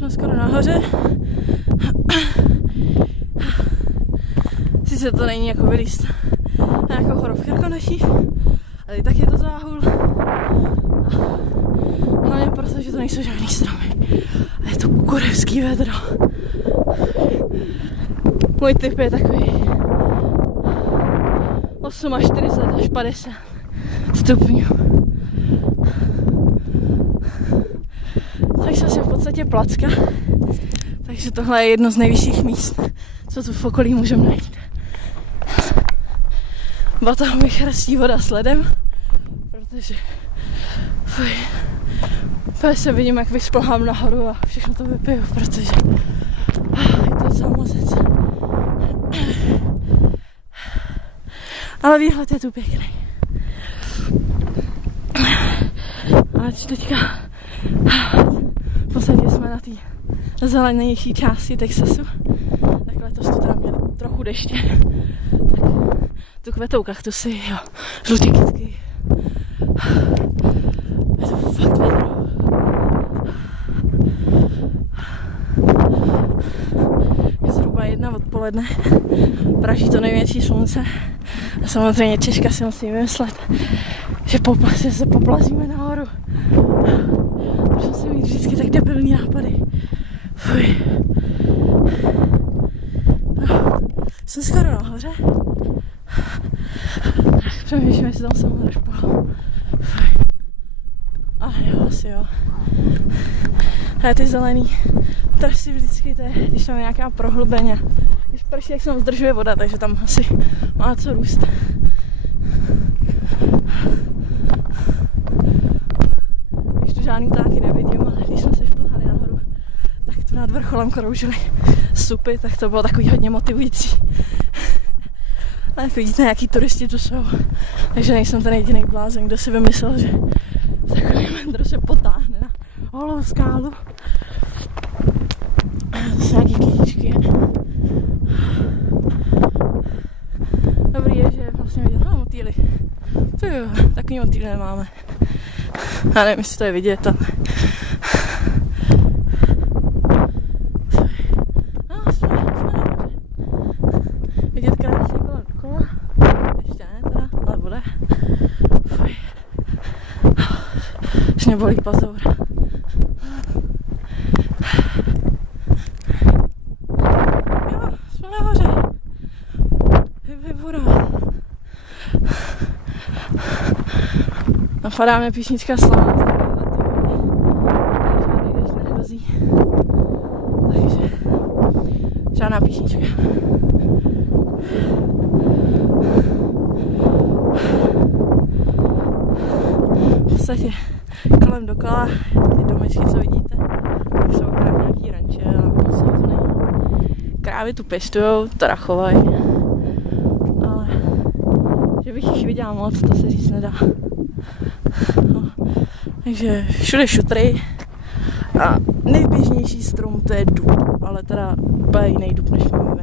jsme skoro nahoře. Sice to není jako vylíst na nějakou horu v Krkonoších, ale i tak je to záhul. Hlavně proto, že to nejsou žádný stromy. A je to kurevský vedro. Můj tip je takový 40 až 50 stupňů. Tak jsem se v podstatě placka. Takže tohle je jedno z nejvyšších míst, co tu v okolí můžeme najít. Batoh mi chrastí voda s ledem, protože úplně se vidím, jak vyšplhám nahoru a všechno to vypiju, protože je to samozec. Ale výhled je tu pěkný. A teďka v podstatě jsme na té zelenější části Texasu. Tak letos to teda měli trochu deště. Tak tu kvetou kaktusy, jo, žlutý kytky. Je to fakt vedro. Je zhruba 1 odpoledne. Praží to největší slunce. A samozřejmě Češka si musí vymyslet, že se poplazíme nahoru. Proč musím mít vždycky tak debilní nápady. Fuj. No, jsem skoro nahoře. Přemýšlím, jestli tam jsem nedošpala. A jo, asi jo. A ty zelený trasy vždycky, to je, když tam je nějaká prohlubeně. Když prší, jak se tam zdržuje voda, takže tam asi má co růst. Když tu žádný ptáky nevidím, ale když jsme se šplhali nahoru, tak tu nad vrcholem kroužily supy, tak to bylo takový hodně motivující. Ale jak vidíte, jaký turisti tu jsou. Takže nejsem ten jediný blázen, kdo si vymyslel, že takový mendro se potáhne na holou skálu. To jsou nějaký kytičky. Dobrý je, že vlastně vidět, motýly. To jo, takový motýly nemáme. Já nevím, jestli to je vidět tam. Vidět krásně kolem dokola. Ještě ne teda, ale bude. Fuj. Už mě bolí pazour. Jo, jsme nahoře. Hurá. Napadá mě písnička Slava. Žádný dešť nehrozí. Takže žádná písnička. V podstatě kolem dokola ty domičky, co vidíte, tak jsou opravdu nějaký ranče, ale moc to není. Krávy tu pěstujou, teda chovají. Ale že bych jich viděla moc, to se říct nedá. No, takže všude šutry a nejběžnější strom to je dub, ale teda úplně jiný dub než máme.